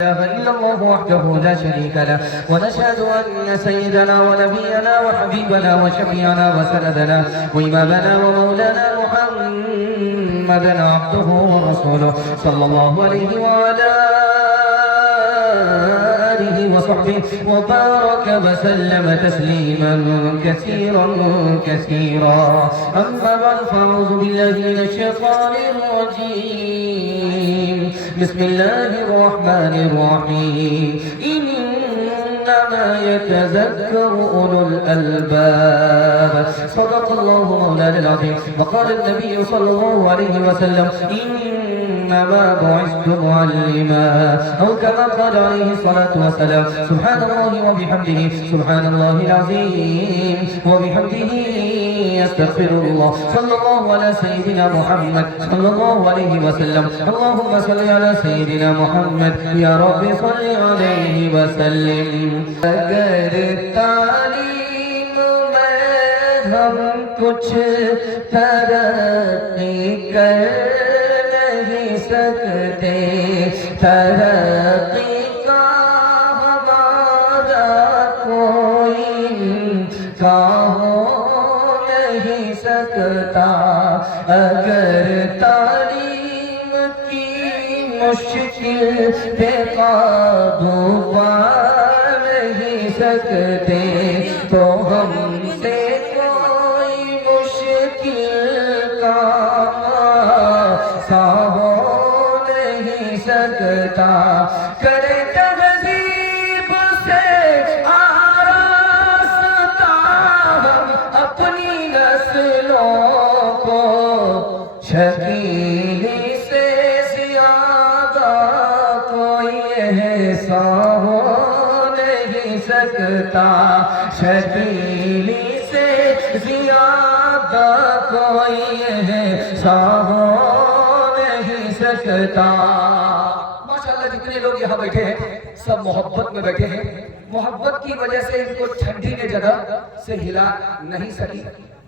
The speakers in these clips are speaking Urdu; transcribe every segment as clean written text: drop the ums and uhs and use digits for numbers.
لا إله إلا الله وحده لا شريك له ونشهد أن سيدنا ونبينا وحبيبنا وشفيعنا وسندنا وإمامنا ومولانا محمدا عبده ورسوله صلى الله عليه وعلى آله وصحبه وبارك وسلم تسليما كثيرا كثيرا. أما بعد فأعوذ بالله من الشيطان الرجيم. بسم الله الرحمن الرحيم. إنما يتذكر أولو الألباب. صدق الله مولانا العظيم. وقال النبي صلى الله عليه وسلم إنما بعثت معلما أو كما قال عليه الصلاة والسلام. سبحان الله وبحمده سبحان الله العظيم وبحمده أستغفر الله. صلى الله على سيدنا محمد صلى الله عليه وسلم. اللهم صل على سيدنا محمد يا رب صل عليه وسلم. اگر تعلیم میں ہم کچھ ترقی کر نہیں سکتے، ترقی کا ہمارا کوئی امکان ہو نہیں سکتا. اگر تعلیم کی مشکل پہ قابو پا نہیں سکتے تو ہم سے کوئی مشکل کا ہو نہیں سکتا. کرے تہذیب سے آراستہ ہم اپنی نسلوں کو، شکیلی سے زیادہ کوئی احسان ہو نہیں سکتا. شکیلی سے زیادہ کوئی احسان ہو نہیں سکتا. ماشاءاللہ جتنے لوگ یہاں بیٹھے ہیں سب محبت میں بیٹھے ہیں. محبت کی وجہ سے ان کو ٹھنڈی نے جگہ سے ہلا نہیں سکی.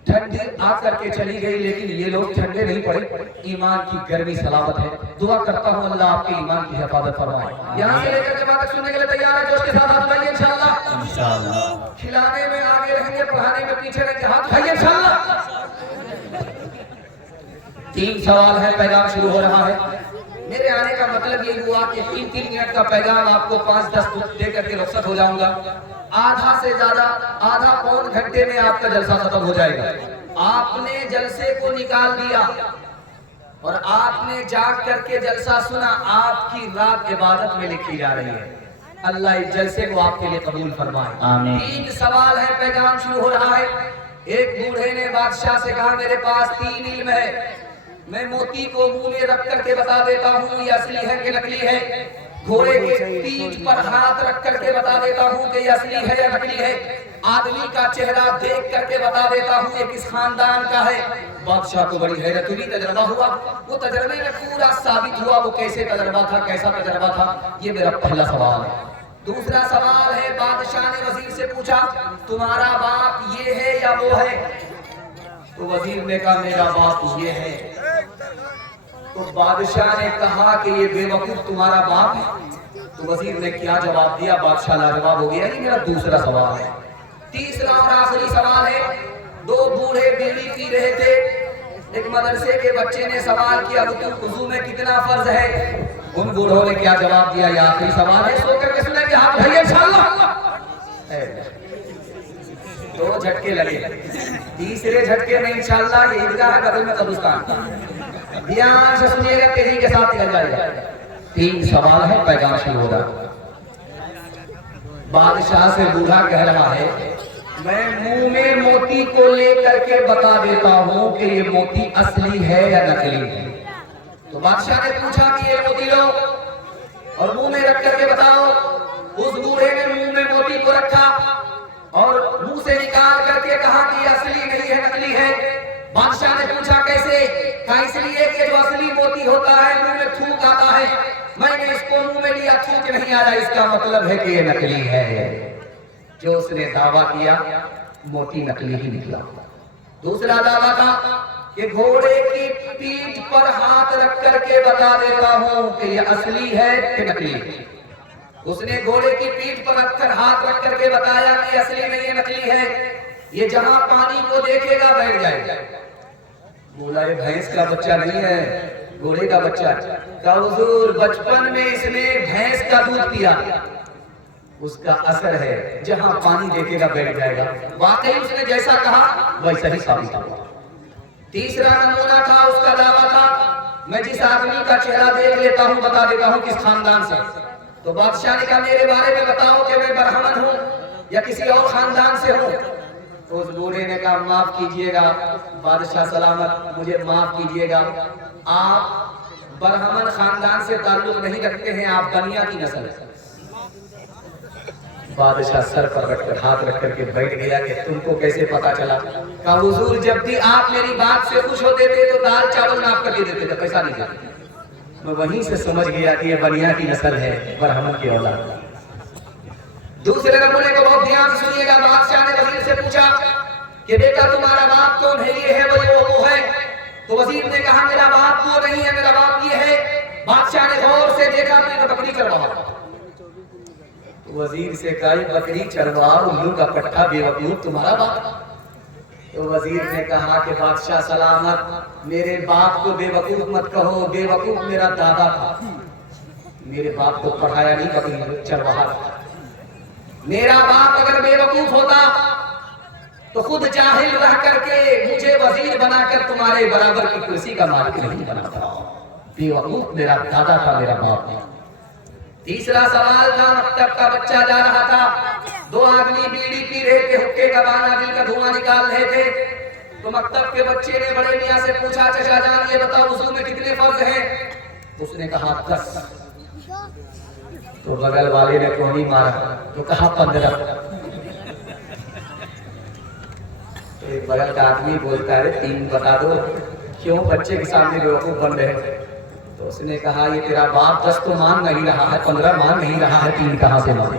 ٹھنڈی آ کر کے چلی گئی لیکن یہ لوگ ٹھنڈے نہیں پڑے. ایمان کی گرمی سلامت ہے. دعا کرتا ہوں اللہ آپ کے ایمان کی حفاظت فرمائے. یہاں سے لے کر جب تک سننے کے لیے تیار ہے جوش کے ساتھ ہاتھ اٹھائیے انشاءاللہ. کھلانے میں آگے رہیں گے، پڑھانے میں پیچھے رہیں گے. ہاتھ اٹھائیے انشاءاللہ. 3 سوال ہے، پیغام شروع ہو رہا ہے. میرے آنے کا مطلب یہ ہوا کہ 3 منٹ کا پیغام آپ کو 5-10 دے کر کے رخصت ہو جاؤں گا. آدھا سے زیادہ آدھا پون گھنٹے میں آپ کا جلسہ ختم ہو جائے گا. آپ نے جلسے کو نکال دیا اور آپ نے جاگ کر کے جلسہ سنا. آپ کی رات عبادت میں لکھی جا رہی ہے. اللہ اس جلسے کو آپ کے لیے قبول فرمائے. 3 سوال ہے، پیغام شروع ہو رہا ہے. ایک بوڑھے نے بادشاہ سے کہا میرے پاس 3 علم ہے، میں موتی کو منہ میں رکھ کر کے بتا دیتا ہوں یہ اصلی ہے کہ نکلی ہے. گھوڑے کے پیٹھ پر ہاتھ رکھ کر کے بتا دیتا ہوں کہ یہ اصلی ہے یا نکلی ہے. آدمی کا چہرہ دیکھ کر کے بتا دیتا ہوں یہ کس خاندان کا ہے. بادشاہ کو بڑی حیرت ہوئی. تجربہ ہوا، وہ تجربے میں پورا ثابت ہوا. وہ کیسے تجربہ تھا، کیسا تجربہ تھا؟ یہ میرا پہلا سوال ہے. دوسرا سوال ہے، بادشاہ نے وزیر سے پوچھا تمہارا باپ یہ ہے یا وہ ہے؟ تو وزیر نے کہا میرا باپ یہ ہے. تو بادشاہ نے کہا کہ یہ بے وقوف تمہارا باپ ہے. تو وزیر نے کیا جواب دیا؟ بادشاہ لاجواب ہو گیا. یہ میرا دوسرا سوال ہے. تیسرا اور آخری سوال ہے، 2 بوڑھے بیڑی پی رہے تھے. ایک مدرسے کے بچے نے سوال کیا وضو میں کتنا فرض ہے؟ ان بوڑھوں نے کیا جواب دیا؟ یہ آخری سوال ہے. سو کر کے سنیں گے ہاتھ اٹھائیے انشاءاللہ. 2 جھٹکے لگے. تیسرے جھٹکے میں انشاءاللہ یہ عیدگاہ بدل میں قبرستان. دھیان سے سنیے گا، تیزی کے ساتھ نکل جائے گا. 3 سوال ہے، پیغام شروع ہو رہا. بادشاہ سے بوڑھا کہہ رہا ہے میں منہ میں موتی کو لے کر کے بتا دیتا ہوں کہ یہ موتی اصلی ہے یا نکلی ہے. تو بادشاہ نے پوچھا کہ یہ موتی لو اور منہ میں رکھ کر کے بتاؤ. اس بوڑھے نے منہ میں موتی کو رکھا اور منہ سے نکال کر کے کہا کہ یہ اصلی نہیں ہے نکلی ہے. بادشاہ نے پوچھا کیسے؟ کہا اس لیے کہ جو اصلی موتی ہوتا ہے منہ میں تھوک آتا ہے. میں نے اس کو منہ میں لیا، تھوک نہیں آیا، اس کا مطلب ہے کہ یہ نکلی ہے. جو اس نے دعویٰ کیا موتی نکلی ہی نکلا. دوسرا دعویٰ تھا کہ گھوڑے کی پیٹھ پر ہاتھ رکھ کر کے بتا دیتا ہوں کہ یہ اصلی ہے کہ نکلی. اس نے گھوڑے کی پیٹھ پر رکھ کر ہاتھ رکھ کر کے بتایا کہ اصلی نہیں ہے نقلی ہے، یہ جہاں پانی کو دیکھے گا بیٹھ جائے گا۔ بولا یہ بھینس کا بچہ نہیں ہے، گھوڑے کا بچہ ہے۔ کہا حضور بچپن میں اس نے بھینس کا دودھ پیا، اس کا اثر ہے، جہاں پانی دیکھے گا بیٹھ جائے گا۔ واقعی اس نے جیسا کہا ویسا ہی ثابت ہوا۔ تیسرا نمونہ تھا، اس کا دعویٰ تھا میں جس آدمی کا چہرہ دیکھ لیتا ہوں بتا دیتا ہوں کس خاندان سے۔ تو بادشاہ نے کہا میرے بارے میں بتاؤ کہ میں برہمن ہوں یا کسی اور خاندان سے ہوں۔ تو اس بوڑھے نے کہا معاف کیجئے گا بادشاہ سلامت، مجھے معاف کیجئے گا، آپ برہمن خاندان سے تعلق نہیں رکھتے ہیں، آپ بنیا کی نسل ہے۔ بادشاہ سر پر رکھ کر ہاتھ رکھ کر کے بیٹھ گیا کہ تم کو کیسے پتا چلا؟ کہا حضور جب بھی آپ میری بات سے خوش ہوتے تھے تو دال چاول ناپ کر دے دیتے تھے، پیسہ نہیں دیتے۔ میں وہیں سے سمجھ گیا کہ یہ بنیا کی نسل ہے، برہمن کی اولاد۔ دوسرے نمونے کو بہت دھیان سے سنیے گا۔ بادشاہ نے وزیر سے پوچھا کہ بیٹا تمہارا باپ کون ہے؟ یہ ہے وہ ہے۔ تو وزیر نے کہا میرا باپ وہ نہیں ہے، میرا باپ یہ ہے۔ بادشاہ نے غور سے دیکھا تو بکری چرواؤ۔ وزیر سے کہا یہ بکری چرواؤ الو کا پٹھا بے وقوف تمہارا باپ؟ تو وزیر نے کہا کہ بادشاہ سلامت میرے باپ کو بے وقوف مت کہو، بے وقوف میرا دادا تھا، میرے باپ کو پڑھایا نہیں بکری چرواہا تھا۔ میرا باپ اگر بے وقوف ہوتا تو خود جاہل رہ کر کے مجھے وزیر بنا کر تمہارے برابر کی کرسی کا مالک نہیں بناتا۔ بے وقوف میرا دادا تھا، میرا باپ نہیں۔ تیسرا سوال تھا، مکتب کا بچہ جا رہا تھا، دو آدمی بیڑی پی رہے تھے، حقے کا بانا دل کا دھواں نکال رہے تھے۔ تو مکتب کے بچے نے بڑے میاں سے پوچھا چچا جان یہ بتاؤ وضو میں کتنے فرض ہیں؟ اس نے کہا 10۔ تو بغل والے نے کونی مارا تو کہا 15۔ تو ایک بغل کا آدمی بولتا ہے 3 بتا دو، کیوں بچے کے سامنے بیوقوف بن رہے؟ تو اس نے کہا یہ تیرا باپ 10 تو مان نہیں رہا ہے، 15 مان نہیں رہا ہے، 3 کہاں سے مان؟